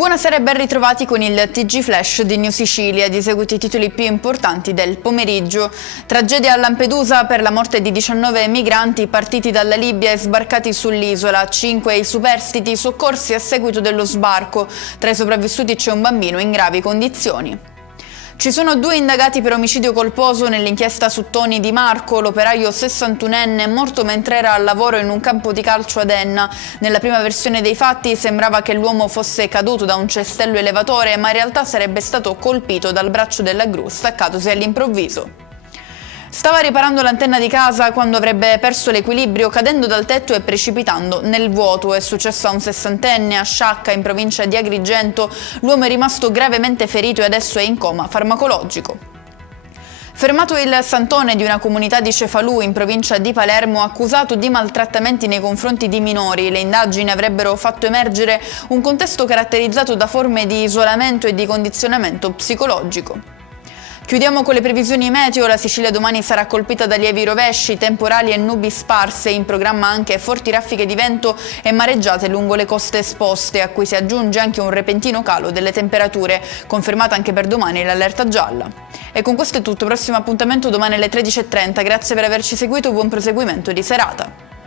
Buonasera e ben ritrovati con il TG Flash di New Sicilia. Di seguito i titoli più importanti del pomeriggio. Tragedia a Lampedusa per la morte di 19 migranti partiti dalla Libia e sbarcati sull'isola. 5 i superstiti soccorsi a seguito dello sbarco. Tra i sopravvissuti c'è un bambino in gravi condizioni. Ci sono 2 indagati per omicidio colposo nell'inchiesta su Toni Di Marco, l'operaio 61enne morto mentre era al lavoro in un campo di calcio ad Enna. Nella prima versione dei fatti sembrava che l'uomo fosse caduto da un cestello elevatore, ma in realtà sarebbe stato colpito dal braccio della gru staccatosi all'improvviso. Stava riparando l'antenna di casa quando avrebbe perso l'equilibrio cadendo dal tetto e precipitando nel vuoto. È successo a un 60enne a Sciacca, in provincia di Agrigento. L'uomo è rimasto gravemente ferito e adesso è in coma farmacologico. Fermato il santone di una comunità di Cefalù in provincia di Palermo accusato di maltrattamenti nei confronti di minori. Le indagini avrebbero fatto emergere un contesto caratterizzato da forme di isolamento e di condizionamento psicologico. Chiudiamo con le previsioni meteo. La Sicilia domani sarà colpita da lievi rovesci, temporali e nubi sparse, in programma anche forti raffiche di vento e mareggiate lungo le coste esposte, a cui si aggiunge anche un repentino calo delle temperature, confermata anche per domani l'allerta gialla. E con questo è tutto, prossimo appuntamento domani alle 13:30, grazie per averci seguito, buon proseguimento di serata.